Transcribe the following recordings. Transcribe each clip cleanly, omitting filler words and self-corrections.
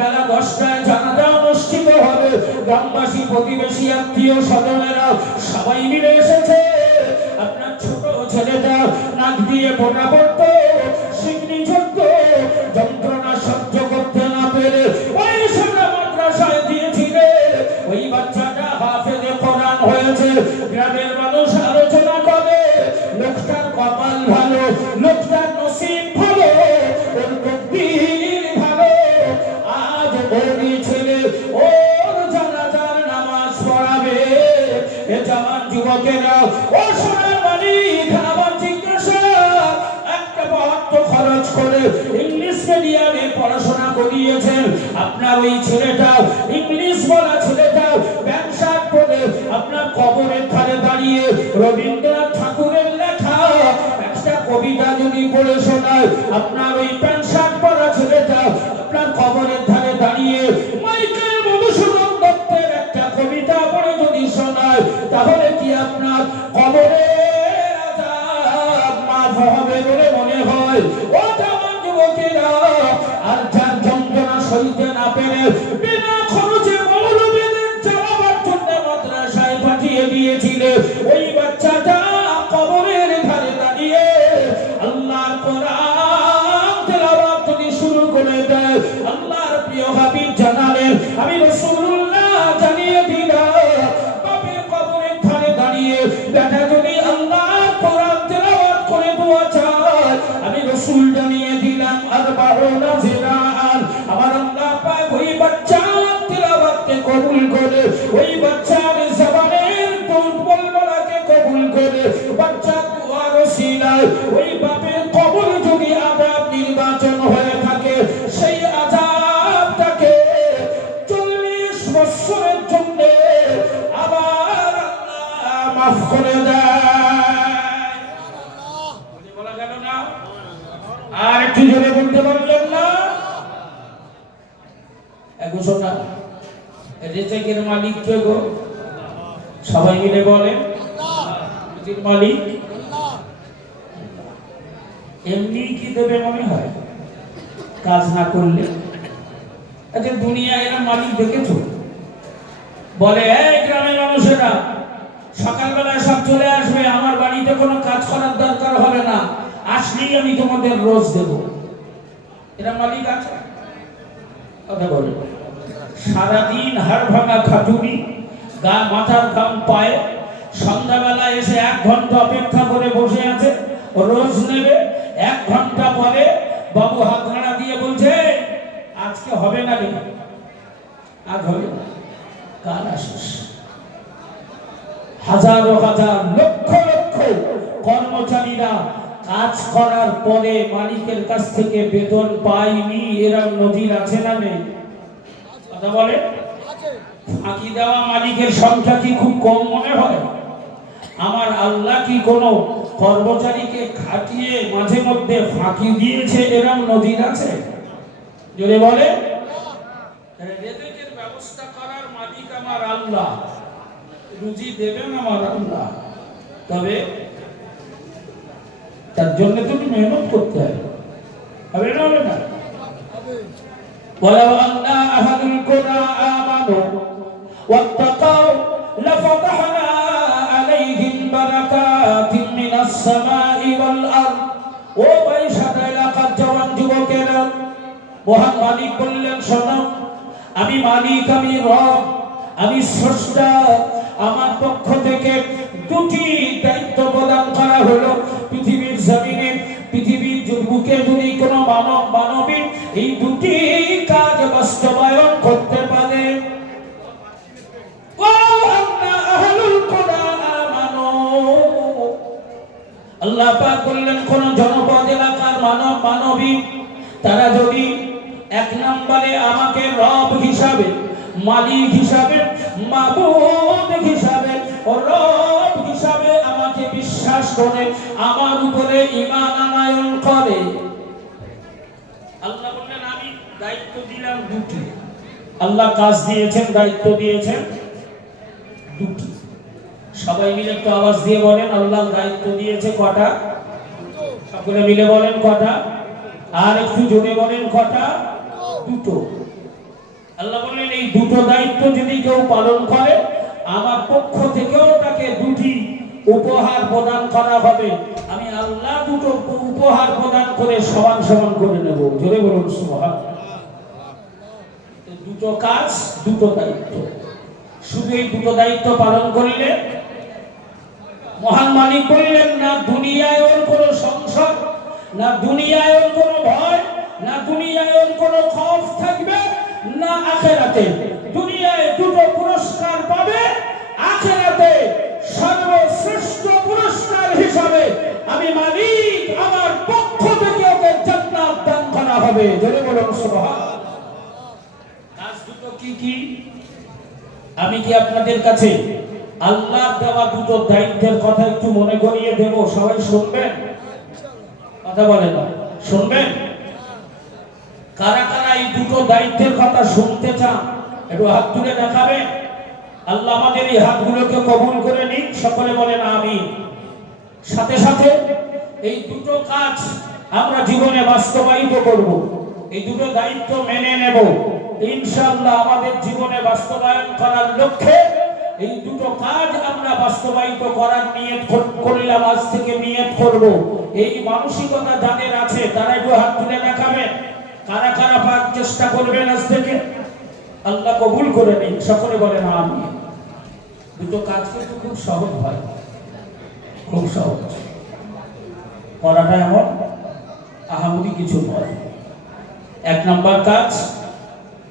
বেলা 10টায় জানাজা অনুষ্ঠিত হবে। গ্রামবাসী, প্রতিবেশী, আত্মীয় স্বজনেরা সবাই মিলে এসেছে। আপনার ছোট ছেলেটা নাক দিয়ে বোনা পড়তো, শিকনি ছোট্ট, যন্ত্রণা সহ্য করতে না পেরে ওই সারা মাদ্রাসায় দিয়েছিলে। ওই বাচ্চাটা হাফেজে কোরআন হয়েছে। গ্রামের মানুষ আলোচনা করে, লোকটার কপাল ভালো, লোকটার নসিব ভালো, ওর তকদীর ভালো। আজ ওই ছেলে ওর জানাজার নামাজ পড়াবে। এ জামান যুবকেরা, ও সোনার মালিক, আমার জিজ্ঞাসা, একটা বহত্ত খরচ করে ইংলিশ মিডিয়ামে পড়াশোনা করিয়েছেন। আপনার ওই ছেলেটা, ইংলিশ বলা ছেলেটা, প্যান্ট শার্ট পরে আপনার কবরের ধারে দাঁড়িয়ে রবীন্দ্রনাথ ঠাকুরের লেখা একটা কবিতা যদি পড়ে শোনায়, আপনার ওই প্যান্ট শার্ট পরা ছেলেটা আপনার কবরের ধারে দাঁড়িয়ে মাইকেল মধুসূদন দত্তের একটা কবিতা পড়ে যদি শোনায়, তাহলে কি আপনার কবরের আযাব মাফ হবে বলে মনে হয়? ও জামান যুবকেরা, আর যার যন্ত্রণা সইতে না পেরে বিনা খরচে মৌলবীদের চালাবার জন্য মাদ্রাসায় পাঠিয়ে দিয়েছিলে, ওই বাচ্চাটা কবরের ধারে দাঁড়িয়ে আল্লাহর কোরআন তেলাওয়াত যদি শুরু করে দেয়, আল্লাহর প্রিয় হাবিব জানালেন, আমি রাসূলুল্লাহ জানিয়ে দিলাম, বাপের কবরের ধারে দাঁড়িয়ে বেটা যদি আল্লাহর কোরআন তেলাওয়াত করে দোয়া চায়, আমি রাসূল জানিয়ে দিলাম, আরবাউনা জিরাআন, আমার আল্লাহ পাক ওই বাচ্চার তেলাওয়াতকে কবুল করে, ওই বাচ্চার জবানের বলবলাকে কবুল করে, বাচ্চার দুআর ওসিলায় ওই বাপের কবর যদি আযাব নির্বাচন হয়ে থাকে, সেই আযাবটাকে 40 বছরের জন্য আবার আল্লাহ মাফ করে দেয়। বলা গেল না? আর একটু জোরে বলতে পারলেন না? ঘোষণা, রিজিকের মালিক কে গো? সবাই মিলে বলেন, রিজিকের মালিক। এমনি কি দেবে মনে হয় কাজ না করলে? আচ্ছা, দুনিয়া এরা মালিক দেখেছো? বলে, এই গ্রামের মানুষেরা সকালবেলায় সব চলে আসবে, আমার বাড়িতে কোনো কাজ করার দরকার হবে না, আসলেই আমি তোমাদের রোজ দেব। এরা মালিক আছে? কথা বলে, সারাদিন হাড় ভাঙা খাটুনি, গা মাথার ঘাম পায়, সন্ধ্যাবেলা এসে 1 ঘন্টা অপেক্ষা করে বসে আছে, রোজ নেবে। 1 ঘন্টা পরে বাবু হাত নাড়া দিয়ে বলছে, আজকে হবে না রে, আজ হবে না, কাল আসিস। হাজারো হাজার, লক্ষ লক্ষ কর্মচারীরা কাজ করার পরে মালিকের কাছ থেকে বেতন পায়নি, এরকম নজির আছে না নেই? কথা বলে, ফাঁকি দেওয়া মালিকের সংখ্যা কি খুব কম মনে হয়? আমার আল্লাহ কি কোনো কর্মচারীকে খাটিয়ে মাঝে মধ্যে ফাঁকি দিয়েছে, এরকম নজির আছে? যদি বলে, রিজিকের ব্যবস্থা করার মালিক আমার আল্লাহ, রুজি দেবেন আমার আল্লাহ, তবে তার জন্য তুমি মেহনত করতে হবে। হবে না? হবে না? ولو أن أهل القرى آمنوا واتقوا لفتحنا عليهم بركات من السماء والأرض। ও ভাই, সাদা এলাকার জওয়ান যুবকেরা, মহান মালিক বললেন, শোনো, আমি মালিক, আমি রব, আমি স্রষ্টা। আমার পক্ষ থেকে 2টি দায়িত্ব প্রদান করা হলো। পৃথিবীর জমিনে, পৃথিবীর বুকে যদি কোনো মানবী এই 2টি কাজ বাস্তবায়ন করতে পারে, আল্লাহ পাক বললেন, কোন জনপদ এলাকার মানবী তারা যদি 1 নম্বরে আমাকে রব হিসাবে, মালিক হিসাবে, মাবুদ হিসাবে, রব হিসাবে আমাকে বিশ্বাস করে, আমার উপরে ঈমান আনয়ন করে, আল্লাহ বললেন, আমি দায়িত্ব দিলাম 2টি। আল্লাহ কাজ দিয়েছেন, দায়িত্ব দিয়েছেন 2টি। সবাই মিলে একটু আওয়াজ দিয়ে বলেন, আল্লাহ দায়িত্ব দিয়েছে কটা? সকলে মিলে বলেন কটা? আর একটু জোরে বলেন কটা? 2টো। দুটো দায়িত্ব যদি কেউ পালন করে, আমার পক্ষ থেকেও তাকে দুটি উপহার প্রদান করা হবে। আমি আল্লাহ দুটো উপহার প্রদান করে সমান সমান করে নেব। জোরে বলুন সুবহানাল্লাহ। দুটো কাজ, দুটো দায়িত্ব। শুধু এই দুটো দায়িত্ব পালন করলে, মহান মালিক বললেন, না দুনিয়ায় ওর কোনো সংসার, না দুনিয়ায় ওর কোনো ভয়, না দুনিয়ায় ওর কোনো খৌফ থাকবে, না আখিরাতে। দুনিয়ায় দুটো পুরস্কার পাবে, আখিরাতে সর্বশ্রেষ্ঠ পুরস্কার হিসাবে আমি মালিক আমার পক্ষ থেকে ওকে জান্নাত দান করা হবে। জোরে বলুন সুবহানাল্লাহ। কাজ দুটো কি কি? আমি কি আপনাদের কাছে আল্লাহ দেওয়া দুটো দায়িত্বের কথা একটু মনে করিয়ে দেব? সবাই শুনবেন? কথা বলেন না, শুনবেন? কারা কারা এই দুটো দায়িত্বের কথা শুনতে চান একটু হাত তুলে দেখাবেন। আল্লাহ আমাদের এই হাতগুলোকে কবুল করে নিন, সকলে বলেন আমিন। সাথে সাথে এই দুটো কাজ আমরা জীবনে বাস্তবায়িত করব, এই দুটো দায়িত্ব মেনে নেব ইনশাআল্লাহ। আমাদের জীবনে বাস্তবায়ন করার লক্ষ্যে এই দুটো কাজ আমরা বাস্তবায়িত করার নিয়ত করলাম, আজ থেকে নিয়ত করব। এই মানসিকতা যাদের আছে তারা একটু হাত তুলে দেখাবেন। কারা কারা পাক চেষ্টা করবেন আজ থেকে? আল্লাহ কবুল করে নিন, সকলে বলেন আমিন। দুটো কাজ কিন্তু খুব সহজ হয়, খুব সহজ করাটা, এমন আহামরি কিছু নয়। এক নাম্বার কাজ,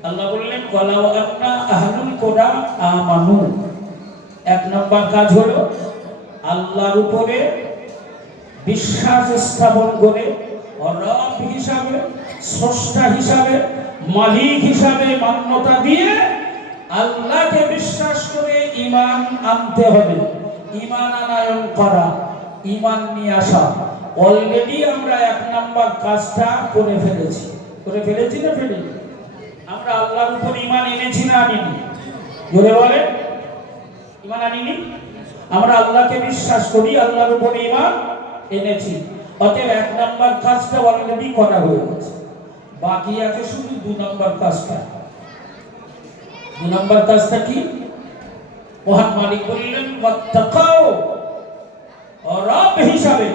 আল্লাহ বললেন ওয়ালাউ আন্না আহলুল কুরা আমানু। এক নাম্বার কাজ হলো আল্লাহর উপরে বিশ্বাস স্থাপন করে, রব হিসাবে, স্রষ্টা হিসাবে, মালিক হিসাবে মান্যতা দিয়ে আল্লাহকে বিশ্বাস করে ঈমান আনতে হবে। ঈমান আনয়ন করা, ঈমান নিয়ে আসা। অলরেডি আমরা এক নাম্বার কাজটা করে ফেলেছি। করে ফেলেছি না ফেলিনি? আমরা আল্লাহর উপর ঈমান এনেছি না আনিনি? জোরে বলে, ঈমান আনিনি? আমরা আল্লাহকে বিশ্বাস করি, আল্লাহর উপর ঈমান এনেছি। অতএব এক নাম্বার কাজটা অলরেডি করা হয়ে গেছে। বাকি আছে শুধু দু নাম্বার কাজটা। দু নাম্বার কাজটা কি? মহান মালিক বললেন ওয়াত্তাকাও, রব হিসাবে,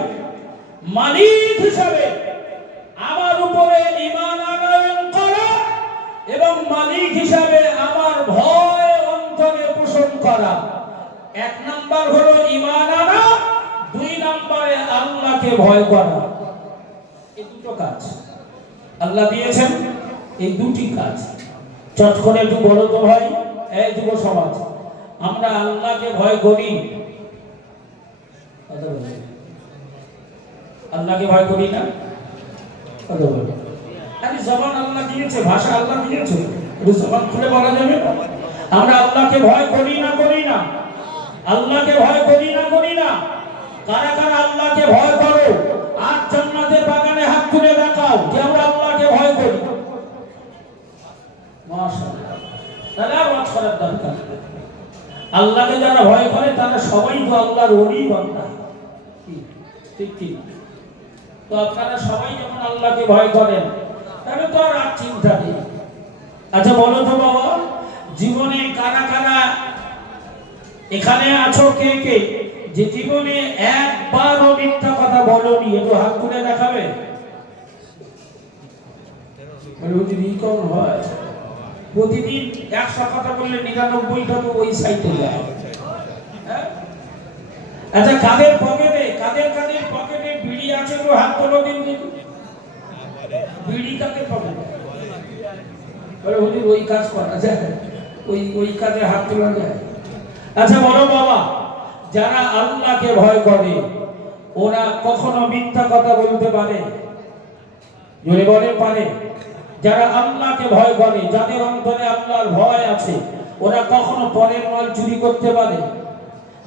মালিক হিসাবে আমার উপরে ঈমান আনয়ন করা এবং মালিক হিসাবে আমার ভয় অন্তরে পোষণ করা। এক নাম্বার হলো ঈমান আনা, দুই নম্বরে আল্লাহকে ভয় করা। এই দুটো কাজ আল্লাহ দিয়েছেন, এই দুটি কাজ। চট করে একটু বলো তো ভাই, এই যুব সমাজ, আমরা আল্লাহকে ভয় করি? আল্লাহকে ভয় করি না? আরে জবান আল্লাহ দিয়েছে, ভাষা আল্লাহ দিয়েছে, একটু জবান খুলে বলা যাবে না? আমরা আল্লাহকে ভয় করি না? করি না? আল্লাহকে ভয় করি না? করি না? কারা কারা আল্লাহকে ভয় করো? আর জান্নাতের বাগানে হাত তুলে দেখাও যে আমরা আল্লাহকে ভয় করি। মাশাআল্লাহ। তাহলে আর ওয়াজ করার দরকার নেই। আল্লাহকে যারা ভয় করে তারা সবাই তো আল্লাহর ওলি বান্দা। ঠিক ঠিক। তো আপনারা সবাই যখন আল্লাহকে ভয় করেন তাহলে তো আর চিন্তা নেই। আচ্ছা বলো তো বাবা, জীবনে কারা কারা এখানে আছো কে কে যে জীবনে একবারও মিথ্যা কথা বলোনি? একটু হাত তুলে দেখাবে। প্রতিদিন 100 কথা বললে 99টা তো ওই সাইডে যায়। আচ্ছা কাদের পকেটে, কাদের কাদের পকেটে বিড়ি আছে? তো হাত তোলো দিন। বিড়ি কাদের পকেটে? ওই কাজ করা যায়, ওই কাজে হাত তোলা যায়। আচ্ছা বলো বাবা, যারা আল্লাহকে ভয় করে ওরা কখনো মিথ্যা কথা বলতে পারে? জোরে বলে পারে? যারা আল্লাহকে ভয় করে, যাদের অন্তরে আল্লাহর ভয় আছে, ওরা কখনো পরের মাল চুরি করতে পারে?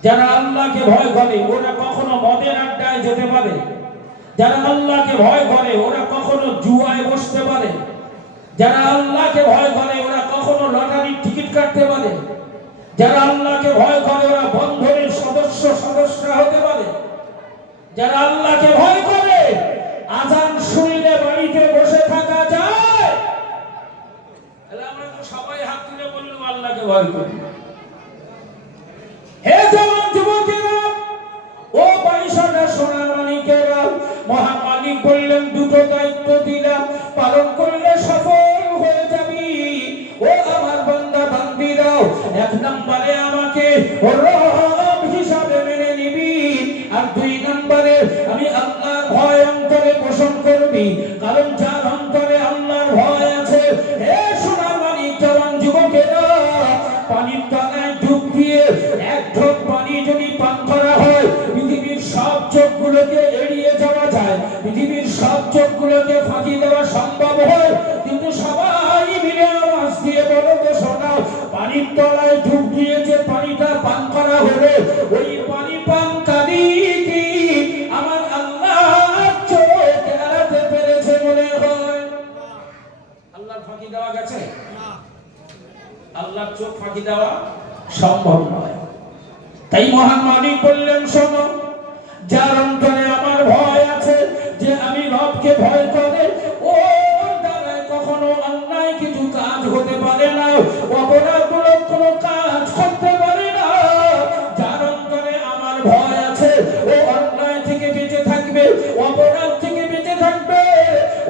যারা আল্লাহকে ভয় করে ওরা কখনো মদের আড্ডায় যেতে পারে? যারা আল্লাহকে ভয় করে ওরা কখনো জুয়ায় বসতে পারে? যারা আল্লাহকে ভয় করে ওরা কখনো লটারির টিকিট কাটতে পারে? যারা আল্লাহকে ভয় করে ওরা বন্ধনের সদস্য হতে পারে? যারা আল্লাহকে ভয় করে আযান শুনলে বাড়িতে বসে থাকা যায়? তাহলে আমরা তো সবাই হাত তুলে বললাম আল্লাহকে ভয় করি। হে জওয়ান যুবকেরা, ও বাইশাটা সোনার মানিকেরা, মহান মালিক বললেন দুটো দায়িত্ব দিলাম, পালন করলে সফল হয়ে যাবি। ও আমার বান্দা বান্দিরা, এক নম্বরে আমাকে রব হিসাবে মেনে নিবি, আর দুই নম্বরে আমি আল্লাহর ভয় অন্তরে পোষণ করবি। কারণ যার অন্তরে আল্লাহর ভয় আছে, হে সোনার মানিক জওয়ান যুবকেরা, পানির তলায় ডুব দিয়ে এক ঢোক পানি যদি পান করা হয়, পৃথিবীর সব চোখগুলোকে এড়িয়ে যাওয়া যায়, পৃথিবীর সব চোখগুলোকে ফাঁকি দেওয়া সম্ভব হয়, কিন্তু সবাই মিলে আওয়াজ দিয়ে বলো তো শোনাও, পানির তলায় ডুব দিয়ে যে পানিটা পান করা হলে, ওই পানি পানকারী কি আমার আল্লাহর চোখ এড়াতে পেরেছে মনে হয়? আল্লাহর ফাঁকি দেওয়া গেছে? আল্লাহর চোখ ফাঁকি দেওয়া সম্ভব নয়। তাই মহান মালিক বললেন, শোনো, যার অন্তরে আমার ভয় আছে, যে আমি রবকে ভয় করে, ওর দ্বারা কখনো অন্যায় কিছু কাজ হতে পারে না, অপরাধমূলক কোনো কাজ করতে পারে না। যার অন্তরে আমার ভয় আছে, ও অন্যায় থেকে বেঁচে থাকবে, অপরাধ থেকে বেঁচে থাকবে,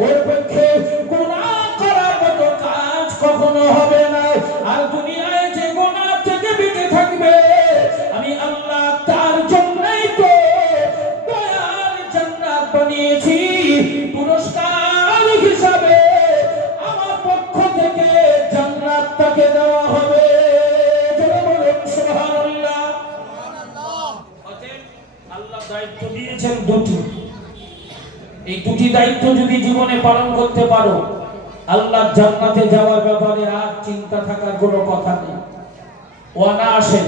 ওর পক্ষে গুনাহ করার মতো কাজ কখনো হবে না। আর দুনিয়ায় যে গুনাহ থেকে বেঁচে থাকবে, আমি আল্লাহ তার জন্যই তো দয়ার জান্নাত বানিয়েছি, পুরস্কার হিসাবে আমার পক্ষ থেকে জান্নাত তাকে দেওয়া হবে। জোরে বলুন সুবহানাল্লাহ। অতএব আল্লাহ দায়িত্ব দিয়েছেন দুটি, এই দুটি দায়িত্ব যদি জীবনে পালন করতে পারো, আল্লাহ জান্নাতে যাওয়ার ব্যাপারে আর চিন্তা থাকার কোনো কথা নেই। ওয়ানা আসে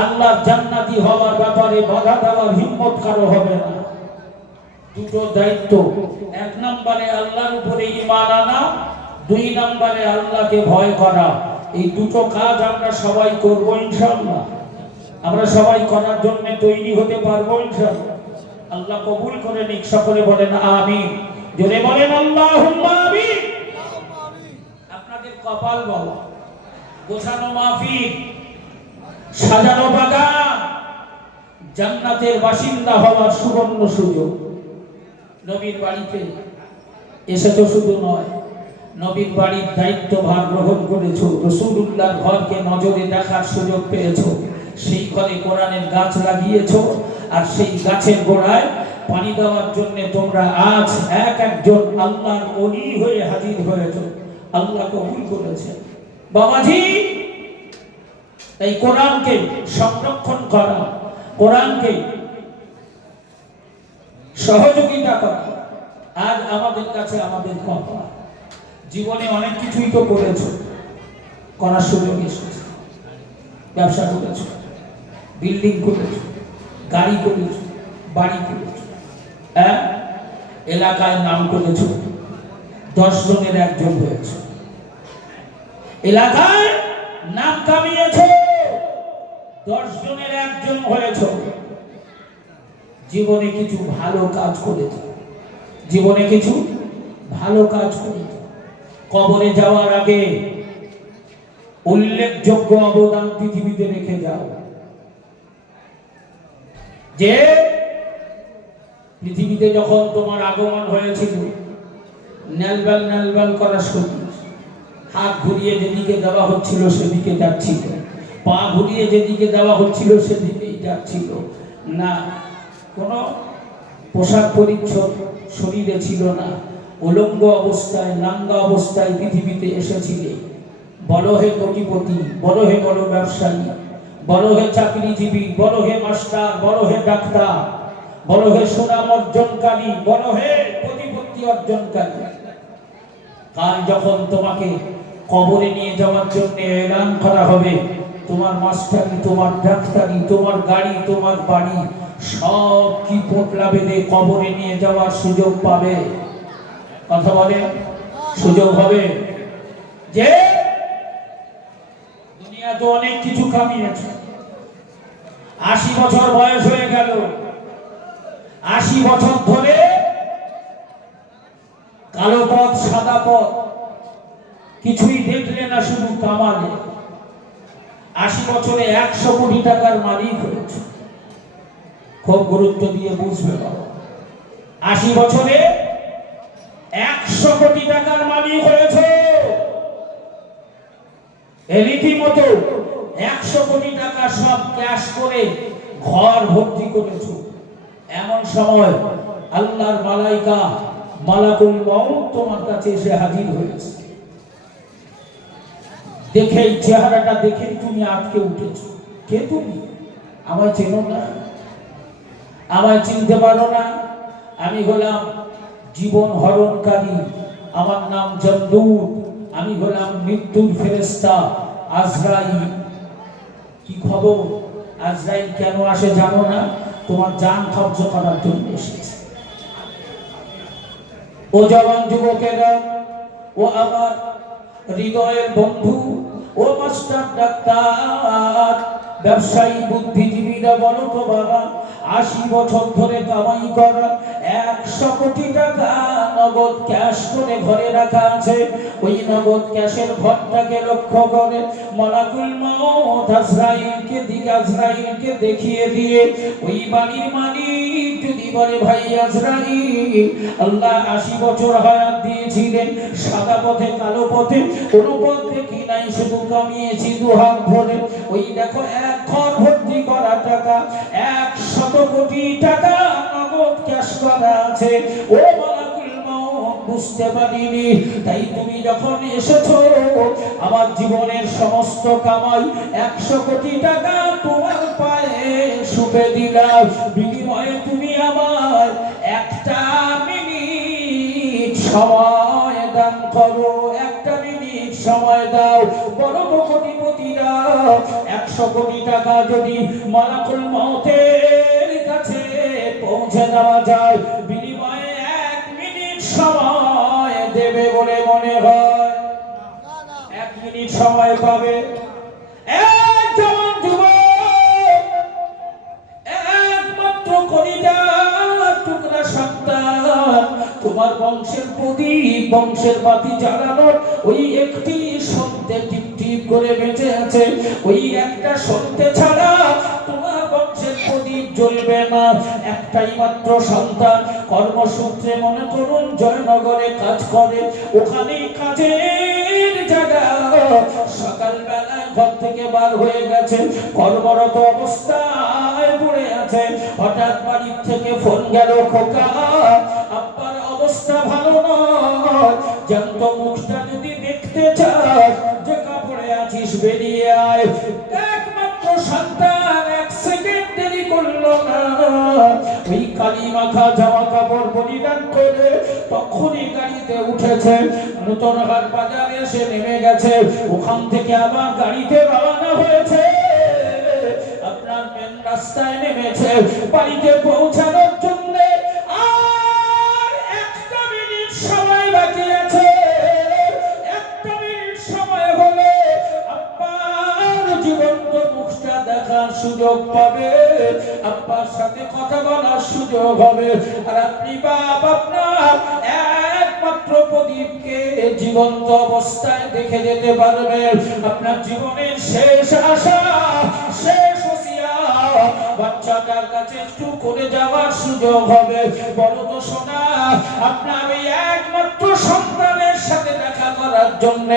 আল্লাহ জান্নাতি হওয়ার ব্যাপারে বাধা দেওয়ার হিম্মত কারো হবে না। দুটো দায়িত্ব, এক নম্বরে আল্লাহর উপরে ঈমান আনা, দুই নম্বরে আল্লাহকে ভয় করা। এই দুটো কাজ আমরা সবাই করব ইনশাআল্লাহ। আমরা সবাই করার জন্য তৈরি হতে পারবো ইনশাআল্লাহ। আল্লাহ কবুল করে নিক, সকলে বলেন আমিন। জোরে বলেন আল্লাহুম্মা আমিন। আপনাদের কপাল বলা, গোছানো মাহফিল, সাজানো বাগান, জান্নাতের বাসিন্দা হওয়ার সুবর্ণ সুযোগ। নবীর বাড়িতে এসেছো শুধু নয়, নবীর বাড়ির দায়িত্বভার গ্রহণ করেছো, রাসূলুল্লাহর ঘরকে নজরে দেখার সুযোগ পেয়েছো, সেই ঘরে কোরআনের গাছ লাগিয়েছো, আর সেই গাছের গোড়ায় পানি দেওয়ার জন্য তোমরা আজ এক একজন আল্লাহর ওলি হয়ে হাজির হয়েছো। আল্লাহ কবুল করেছে বাবাজি। তাই কোরআনকে সংরক্ষণ করা, কোরআনকে সহযোগিতা করা আজ আমাদের কাছে আমাদের কথা। জীবনে অনেক কিছুই তো করেছো, করার সুযোগ এসেছে। ব্যবসা করেছো, বিল্ডিং করেছো, গাড়ি করেছো, বাড়ি করেছো, এলাকায় নাম করেছো, 10 জনের একজন হয়েছে, এলাকায় নাম কামিয়েছো, 10 জনের একজন হয়েছে। জীবনে কিছু ভালো কাজ করেছো, জীবনে কিছু ভালো কাজ করেছো। কবরে যাওয়ার আগে উল্লেখযোগ্য অবদান পৃথিবীতে রেখে যাও। যে পৃথিবীতে যখন তোমার আগমন হয়েছিল, নেলবেল নেলবেল করা শুরু, হাত ঘুরিয়ে যেদিকে দেওয়া হচ্ছিল সেদিকে যাচ্ছিল, পা ঘুরিয়ে যেদিকে দেওয়া হচ্ছিল সেদিকেই যাচ্ছিল না, কোনো পোশাক পরিচ্ছদ শরীরে ছিল না, উলঙ্গ অবস্থায় নাঙ্গা অবস্থায় পৃথিবীতে এসেছিলে। বড় হে কোটিপতি, বড় হে বড় ব্যবসায়ী, বড় হে চাকরিজীবী, বড় হে মাস্টার, বড় হে ডাক্তার, বড় হে সুনাম অর্জনকারী, বড় হে প্রতিপত্তি অর্জনকারী। কাল যখন তোমাকে কবরে নিয়ে যাওয়ার জন্য এলান করা হবে, তোমার মাস্টারি, তোমার ডাক্তারি, তোমার গাড়ি, তোমার বাড়ি সব কি পোটলা বেঁধে কবরে নিয়ে যাওয়ার সুযোগ পাবে? কথা বলে সুযোগ হবে? যে দুনিয়া তো অনেক কিছু কামিয়েছে, 80 বছর বয়স হয়ে গেল, 80 বছর ধরে 'কালো পথ সাদা পথ কিছুই দেখলে না, শুধু কামালে। 80 বছরে 100 কোটি টাকার মালিক হয়েছে। খুব গুরুত্ব দিয়ে বুঝবে বাবা, 80 বছরে 100 কোটি টাকার মালিক হয়েছে। রীতিমতো 100 কোটি টাকা সব ক্যাশ করে ঘর ভর্তি করেছো। এমন সময় আল্লাহর মালাইকা মালাকুল মউত তোমার কাছে এসে হাজির হয়েছে। দেখেই চেহারাটা দেখেই তুমি আটকে উঠেছো। কে তুমি? আমায় চেনো না? আমায় চিনতে পারো না? আমি হলাম জীবন হরণকারী, আমার নাম জমদূত, আমি হলাম মৃত্যুর ফেরেশতা আজরাইল। কি খবর? আজরাইল কেন আসে জানো না? তোমার জান কবজ করার জন্য এসেছে। ও জওয়ান যুবকেরা, ও আমার হৃদয়ের বন্ধু, ও মাস্টার, ডাক্তার, ব্যবসায়ী, বুদ্ধিজীবীরা, বলো তো বাবা, 80 বছর ধরে কামাই করা 100 কোটি টাকা নগদ ক্যাশ করে ঘরে রাখা আছে। ওই নগদ ক্যাশের ঘরটাকে লক্ষ্য করে মালাকুল মউত আজরাইলকে দেখিয়ে দিয়ে ওই বাড়ির মালিক যদি বলে, ভাই আজরাইল, আল্লাহ 80 বছর হায়াত দিয়েছিলেন, সাদা পথে কালো পথে কোনো পথ দেখি নাই, শুধু কামিয়েছি দুহাত ভরে। ওই দেখো এক ঘর ভর্তি করা টাকা, 100 কোটি টাকা নগদ ক্যাশ করা আছে। ও মালাকুল মউত, বুঝতে পারিনি, তাই তুমি যখন এসেছো আমার জীবনের সমস্ত কামাই 100 কোটি টাকা তোমার পায়ে সুপে দিলাম। বিনিময়ে তুমি আমার একটা মিনিট সময় দান করো, একটা মিনিট সময় দাও। বড় কোটিপতিরা 100 কোটি টাকা যদি মালাকুল মউতের কাছে পৌঁছে দেওয়া যায়, বিনিময়ে 1 মিনিট সময় দেবে বলে মনে হয়? 1 মিনিট সময় পাবে? এক জওয়ান যুবক, একমাত্র কলিজার টুকরা সন্তান, তোমার বংশের প্রদীপ, বংশের বাতি জ্বালানোর ওই একটি সত্যে টিপ টিপ করে বেঁচে আছে। ওই একটা সত্যে ছাড়া তোমার বংশের প্রদীপ জ্বলবে না। একটাই মাত্র সন্তান, কর্মসূত্রে মনে করুন জয়নগরে কাজ করে, ওখানে কাজের জায়গা, সকালবেলায় ঘর থেকে বার হয়ে গেছে, কর্মরত অবস্থায় পড়ে আছে। হঠাৎ বাড়ির থেকে ফোন গেল, খোকা, আব্বার অবস্থা ভালো নয়, জ্যান্ত মুখটা যদি দেখতে চাস, যে কাপড়ে আছিস বেরিয়ে আয়। একমাত্র সন্তান 1 সেকেন্ড দেরি করলো না, ওই কালি মাখা জামা কাপড় পরিধান করে তখনই গাড়িতে উঠেছে, নতুনহাট বাজারে এসে নেমে গেছে, ওখান থেকে আবার গাড়িতে রওনা হয়েছে, আপনার মেন রাস্তায় নেমেছে বাড়িতে পৌঁছানোর জন্য। আর 1 মিনিট সময় বাকি আছে, 1 মিনিট সময় হলে আব্বার জীবন্ত মুখটা দেখার সুযোগ পাবে, আব্বার সাথে কথা বলার সুযোগ হবে। আর আপনি বাপ আপনার একমাত্র প্রদীপকে জীবন্ত অবস্থায় দেখে যেতে পারবেন। আপনার জীবনের শেষ আশা, শেষ ওসিয়ত বাচ্চাটার কাছে একটু করে যাওয়ার সুযোগ হবে। বলো তো সোনা, আপনার এই একমাত্র সন্তানের সাথে দেখা করার জন্য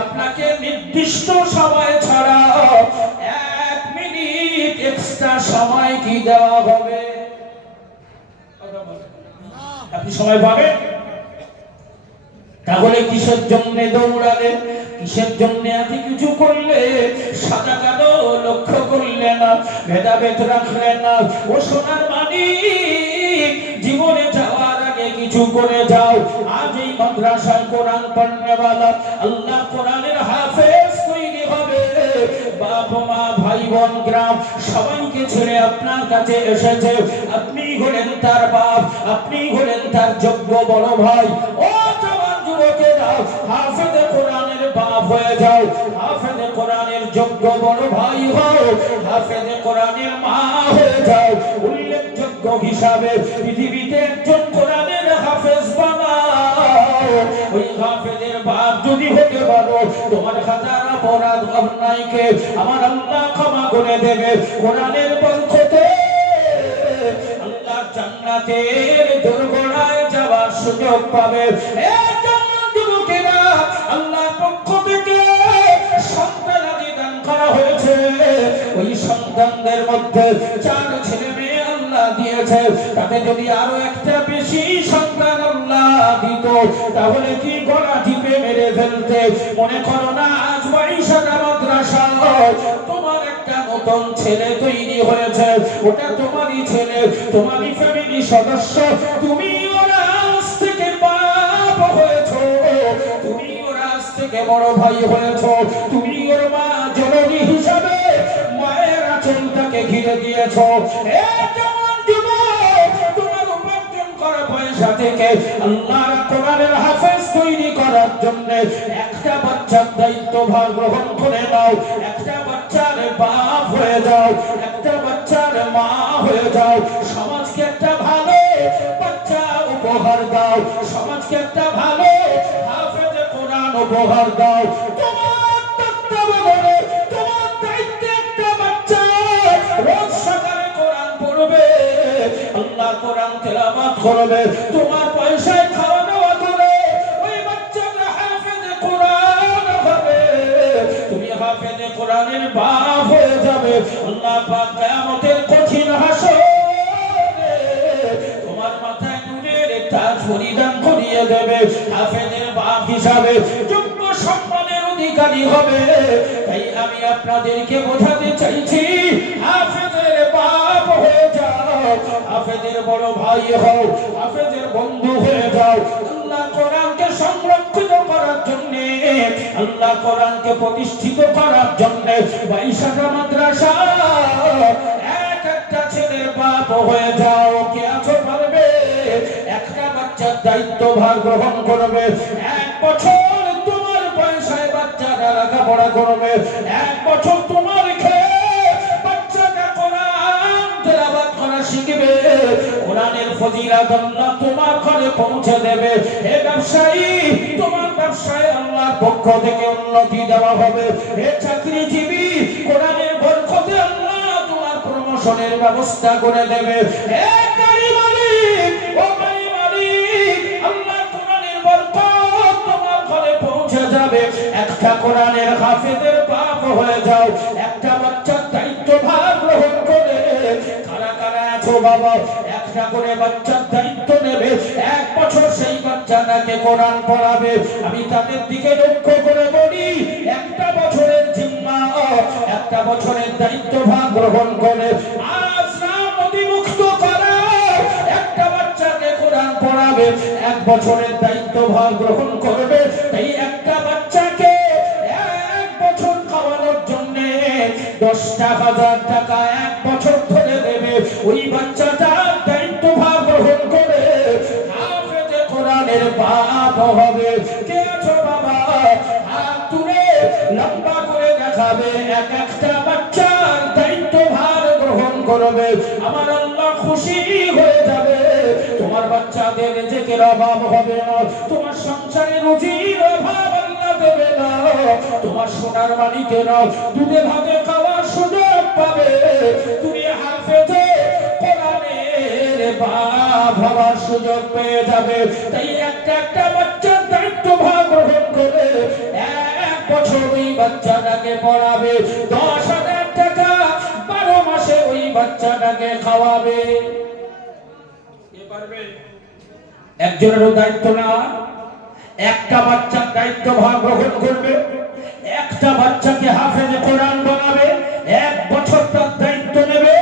আপনাকে নির্দিষ্ট সময় ছাড়া 1 মিনিট এক্সট্রা সময় কি দেওয়া হবে? আপনি সময় পাবেন? তাহলে কিসের জন্য দৌড়ালে, কিসের জন্য এত কিছু করলে? সাদা কালো লক্ষ্য করলে না, ভেদাভেদ রাখলে না। ও সোনার মানিক, জীবনে যাওয়ার আগে কিছু করে যাও। আজ এই মাদ্রাসায় কোরআন পড়নেওয়ালা, আল্লাহ কোরআনের হাফেজ তৈরি হবে। বাপ মা ভাই বোন গ্রাম সবাইকে ছেড়ে আপনার কাছে এসেছে, আপনি হলেন তার বাপ, আপনি হলেন তার যোগ্য বড় ভাই। ও জওয়ান যুবকেরা, হাফেজে কোরআনের বাপ হয়ে যাও, হাফেজে কোরআনের যোগ্য বড় ভাই হও, হাফেজে কোরআনের মা হয়ে যাও। উল্লেখযোগ্য হিসাবে পৃথিবীতে একজন কোরআনের হাফেজ বানাও। ওই হাফেজের বাপ যদি হতে পারো, অপরাধ অন্যায়কে আমার আল্লাহ ক্ষমা করে দেবে। কোরআনের বরকতে আল্লাহ জান্নাতের দোরগোড়ায় যাওয়ার সুযোগ পাবে। এ জান্নাত যুবকেরা, আল্লাহর পক্ষ থেকে সন্তানাদি দান করা হয়েছে। ওই সন্তানদের মধ্যে 4 ছেলে মেয়ে আল্লাহ দিয়েছে। তাতে যদি আরো একটা বেশি সন্তান আল্লাহ দিত, তাহলে কি গলা টিপে মেরে ফেলতে। মনে করো না আজ বাইশাটা মাদ্রাসা তোমার একটা নতুন ছেলে তৈরি হয়েছে, ওটা তোমারই ছেলে, তোমারই ফ্যামিলি সদস্য। তুমি ওর আজ থেকে বাপ হয়েছো, তুমি ওর আজ থেকে বড় ভাই হয়েছো। তুমি ওর মা জননী হিসাবে মায়ের আঁচলটাকে ঘিরে দিয়েছো। তোমার উপার্জন করা পয়সা থেকে আল্লাহর কোরআনের হাফেজ তৈরি করার জন্য একটা বাচ্চার দায়িত্বভার গ্রহণ করে নাও। একটা বাচ্চার বাপ হয়ে যাও, একটা বাচ্চার মা হয়ে যাও। সমাজকে একটা ভালো বাচ্চা উপহার দাও, সমাজকে একটা ভালো হাফেজে কোরআন উপহার দাও। তোমার তত্ত্বাবধানে, তোমার দায়িত্বে একটা বাচ্চা রোজ সকালে কোরআন পড়বে, আল্লাহ কোরআন তেলাওয়াত করবে, তোমার পয়সায় খাওয়া দাওয়া করে ওই বাচ্চাটা হাফেজে কোরআন হবে। তুমি হাফেজে কোরআনের বাপ হয়ে যাবে। আল্লাহ পাক কিয়ামতের কঠিন হাসরে তোমার মাথায় নূরের তাজ পরিধান করিয়ে দেবে। হাফেজের বাপ হিসাবে যোগ্য সম্মানের অধিকারী হবে। তাই আমি আপনাদেরকে বোঝাতে চাইছি, হাফেজের বাপ হয়ে যাও, হাফেজের বড় ভাই হও, হাফেজের বন্ধু হয়ে যাও। আল্লাহ কোরআনকে সংরক্ষিত করার জন্য, আল্লাহ কোরআনকে প্রতিষ্ঠিত করার জন্য বাইশাটা মাদ্রাসা একটা ছেলের বাপ হয়ে যাও। কে আছো পারবে? একটা বাচ্চার দায়িত্বভার গ্রহণ করবে। 1 বছর তোমার পয়সায় বাচ্চাটা লেখাপড়া করবে। 1 বছর তোমার খেয়ে বাচ্চাটা কোরআন তেলাওয়াত করা শিখবে। কোরআনের ফজিলত আল্লাহ তোমার ঘরে পৌঁছে দেবে। হে ব্যবসায়ী, তোমার ব্যবসায় আল্লাহর পক্ষ থেকে উন্নতি দেওয়া হবে। হে চাকরিজীবী, কোরআনের বরকতে আল্লাহ তোমার প্রমোশনের ব্যবস্থা করে দেবে। হে গাড়ি মালিক, ও গাড়ি মালিক, আল্লাহ কোরআনের বরকত তোমার ঘরে পৌঁছে যাবে। একটা কোরআনের হাফেজের বাপ হয়ে যাও। একটা বাচ্চার দায়িত্বভার গ্রহণ করে কারা কারা আছো বাবা, একটা করে বাচ্চার দায়িত্ব নেবে। 1 বছর সেই বাচ্চাটাকে কোরআন পড়াবে। আমি তাদের দিকে লক্ষ্য করে বলি, একটা বছরের জিম্মা, একটা বছরের দায়িত্বভার গ্রহণ করে আজ নাম নদীমুক্ত করা একটা বাচ্চাকে কোরআন পড়াবে। 1 বছরের দায়িত্বভার গ্রহণ করবে। তাই একটা বাচ্চাকে 1 বছর খাওয়ানোর জন্য 10,000 টাকা 1 বছর ধরে দেবে। ওই বাচ্চাটার দায়িত্বভার গ্রহণ করে হাফেজে কোরআনের বাপ হবে। কে আছো বাবা? হাত তুলে লম্বা করে দেখাবে। একটা বাচ্চার দায়িত্বভার গ্রহণ করবে, আমার আল্লাহ খুশি হয়ে যাবে। তোমার বাচ্চাদের রিজিকের অভাব হবে না, তোমার সংসারে রুজির অভাব আল্লাহ দেবে না। তোমার সোনার মালিকেরা দুধে ভাতে খাওয়ার সুযোগ পাবে। তুমি হাফেজে কোরআনের বাপ হওয়ার সুযোগ পেয়ে যাবে। তাই একটা বাচ্চার দায়িত্বভার গ্রহণ করে 1 বছর ওই বাচ্চাটাকে পড়াবে। 10,000 টাকা 12 মাসে ওই বাচ্চাটাকে খাওয়াবে। কে পারবে? একজনেরও দায়িত্ব না, একটা বাচ্চার দায়িত্বভার গ্রহণ করবে। একটা বাচ্চাকে হাফেজে কোরআন বানাবে। 1 বছর তার দায়িত্ব নেবে।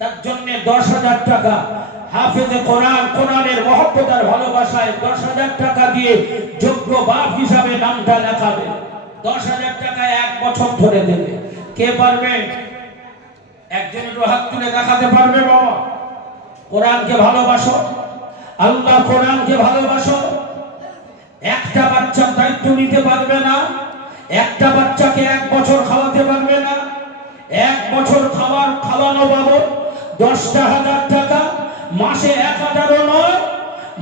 তার জন্য 10,000 টাকা হাফেজে কোরআন, কোরআনের মহব্বত আর ভালোবাসায় 10,000 টাকা দিয়ে যোগ্য বাপ হিসাবে নামটা লেখাবে। 10,000 টাকা 1 বছর ধরে দেবে। কে পারবে? একজনের হাত তুলে দেখাতে পারবে? বাবা, কোরআনকে ভালোবাসো, আল্লাহ কোরআনকে ভালোবাসো। একটা বাচ্চার দায়িত্ব নিতে পারবে না, একটা বাচ্চাকে 1 বছর খাওয়াতে পারবে না। 1 বছর খাওয়ানো বাবদ 10,000 টাকা, মাসে 1,000ও নয়,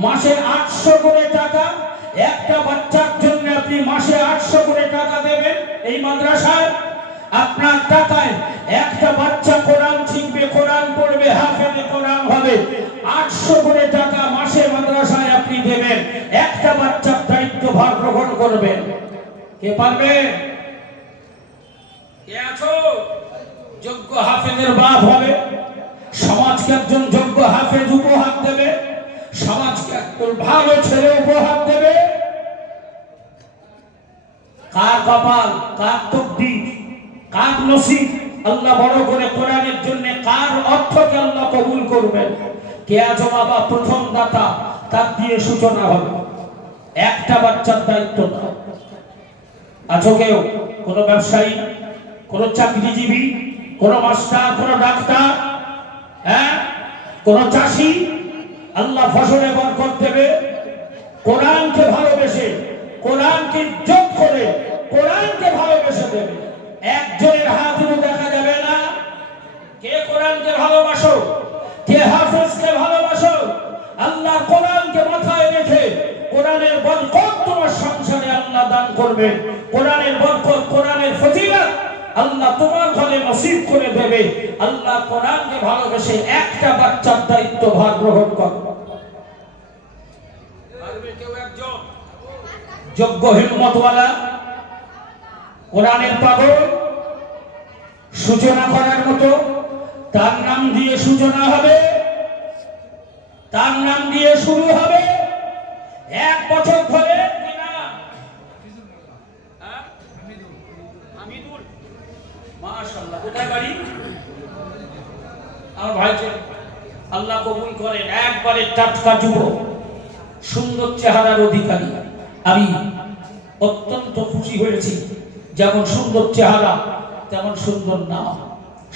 মাসে 800 করে টাকা একটা বাচ্চার জন্য আপনি মাসে 800 করে টাকা দেবেন এই মাদ্রাসায়। আপনার টাকায় একটা বাচ্চা কোরআন শিখবে, কোরআন পড়বে, হাফেজে কোরআন হবে। 800 করে টাকা মাসে মাদ্রাসায় আপনি দেবেন, একটা বাচ্চার দায়িত্বভার গ্রহণ করবেন। কে পারবে? কে আছো? যোগ্য হাফেজের বাপ হবে, সমাজকে একজন যোগ্য হাফেজ উপহার দেবে, সমাজকে একজন ভালো ছেলে উপহার দেবে। কার কপাল, কার তকদির, কার নসিব আল্লাহ বড় করে কোরআনের জন্য কার অর্থকে আল্লাহ কবুল করবেন? কে আছো বাবা? প্রথম দাতা, তার দিয়ে সূচনা হবে। একটা বাচ্চার দায়িত্ব না। আছো কেউ? কোন ব্যবসায়ী, কোন চাকরিজীবী, কোন মাস্টার, কোন ডাক্তার, হ্যাঁ, কোন চাষি? আল্লাহ ফসলে বরকত দেবে। কোরআনকে ভালোবেসে, কোরআনকে যোগ করে, কোরআনকে ভালোবেসে দেবে। একজনের হাত দেখা যাবে না। কে কোরআনকে ভালোবাসো? কে হাফেজকে ভালোবাসো? আল্লাহ কোরআনকে মাথায় রেখে কোরআনের বরকত তোমার সংসারে আল্লাহ দান করবেন। কোরআনের বরকত, কোরআনের ফজিলত আল্লাহ তোমার ঘরে নসিব করে দেবে। আল্লাহ কোরআনকে ভালোবেসে একটা বাচ্চার দায়িত্ব ভার গ্রহণ করবে। পারবে কেউ একজন? যোগ্য হিম্মতওয়ালা, কোরআনের পাগল, সূচনা করার মতো, তার নাম দিয়ে সূচনা হবে, তার নাম দিয়ে শুরু হবে। 1 বছর ধরে কিনা হামিদুল, মাশাআল্লাহ। কোথায় বাড়ি? আমার ভাইকে আল্লাহ কবুল করেন। একবারে টাটকা যুবক, সুন্দর চেহারার অধিকারী। আমি অত্যন্ত খুশি হয়েছি। যেমন সুন্দর চেহারা তেমন সুন্দর নাম।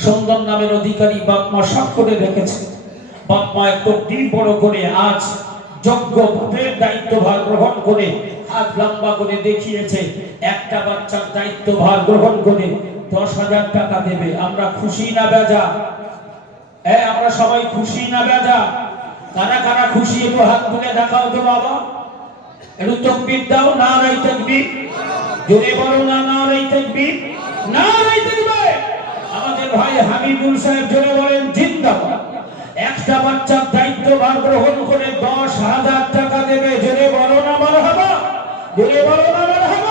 সুন্দর নামের অধিকারী বাপ মা স্বাক্ষরে রেখেছে। বাপ মা একটু দিন বড় করে আজ যোগ্য বাপের দায়িত্বভার গ্রহণ করে হাত লম্বা করে দেখিয়েছে। একটা বাচ্চার দায়িত্বভার গ্রহণ করে 10,000 টাকা দেবে। আমরা খুশি না বেজা? আমরা সবাই খুশি না বেজা? কারা কারা খুশি একটু হাত তুলে দেখাও তো বাবা। একটু তাকবীর দাও, নারায়ে তাকবীর। জোরে বলো না, নারায়ে তাকবীর, নারায়ে তাকবীর। আমাদের ভাই হামিদুল সাহেব জোরে বলেন জিন্দাবাদ। একটা বাচ্চার দায়িত্বভার গ্রহণ করে 10,000 টাকা দেবে। জোরে বলো না মারহাবা, জোরে বলো না মারহাবা।